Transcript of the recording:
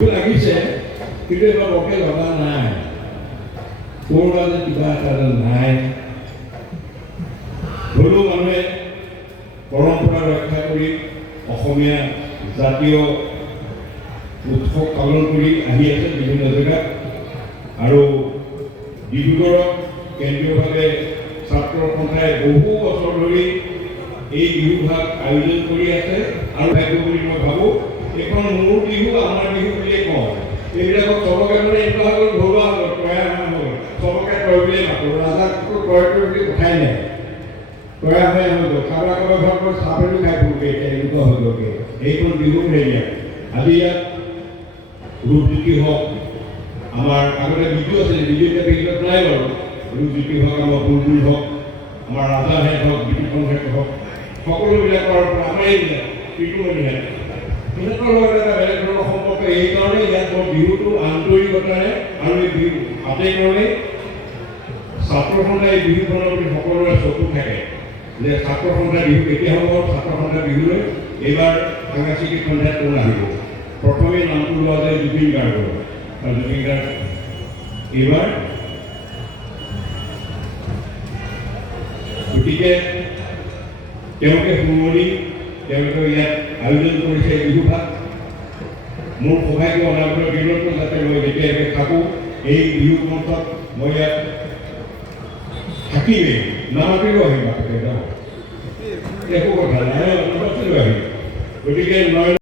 লাগিছে কিন্তু এবাৰ বৰকে লগা নাই কৰোণা যে কিবা এটা নাই হ'লেও মানুহে পৰম্পৰা ৰক্ষা কৰি অসমীয়া জাতীয় উৎসৱ পালন কৰি আহি আছে বিভিন্ন জেগাত আৰু ডিব্ৰুগড়ত কেন্দ্ৰীয়ভাৱে ছাত্ৰ সন্থাই বহু বছৰ ধৰি এই বিহু ভাগ আয়োজন কৰি আছে আৰু ভাগ্য বুলি মই ভাবোঁ এখন মোৰ বিহু আমাৰ বিহু বুলিয়ে কওঁ এইবিলাকক চবকে মানে এনেকুৱা হৈ গ'ল ঘৰুৱা হ'ল তৈয়াৰ হৈ গ'ল চবকে তই বুলিয়ে মাতোঁ ৰাজাকতো তয়টো বুলি কথাই নাই তৈয়াৰ হৈ গ'ল কাৰোবাৰ কাৰোবাৰ ঘৰত মই চাহপাতো খাই ফুৰোগে এতিয়া এনেকুৱা হৈ গ'লগৈ এইখন বিহু হেৰিয়াত আজি ইয়াত ৰূপজ্যোতি হওক আমাৰ আগতে বিজু আছিলে বিজু এতিয়া বিজুত নাই বাৰু ৰূপজ্যোতি হওক আমাৰ বুলবুল হওক আমাৰ ৰাজাহেঁত হওক বিজুপনহেঁত হওক সকলোবিলাকৰ পৰা আমাৰ এইবিলাক ঋতুমণিহেঁত সিহঁতৰ লগত এটা বেলেগ ধৰণৰ সম্পৰ্ক এইকাৰণে ইয়াত মই বিহুটো আন্তৰিকতাৰে আৰু এই বিহু আটাইকাৰণে ছাত্ৰ সন্থাই এই বিহুখনৰ প্ৰতি সকলোৰে চকু থাকে যে ছাত্ৰ সন্থাৰ বিহু কেতিয়া হ'ব ছাত্ৰ সন্থাৰ বিহুলৈ এইবাৰ সাংস্কৃতিক সন্ধ্যাত কোন আহিব প্ৰথমে নামটো লোৱা যায় জুবিন গাৰ্গৰ আৰু জুবিন গাৰ্গ এইবাৰ গতিকে তেওঁলোকে শুৱনি তেওঁলোকে ইয়াত আয়োজন কৰিছে বিহু ভাগ মোৰ সৌভাগ্য অনাগত দিনতো যাতে মই যেতিয়াকৈ থাকোঁ এই বিহু মঞ্চত মই ইয়াত থাকিমেই নামাতিব আহিম বাপেকে একো কথা নাই আহিম গতিকে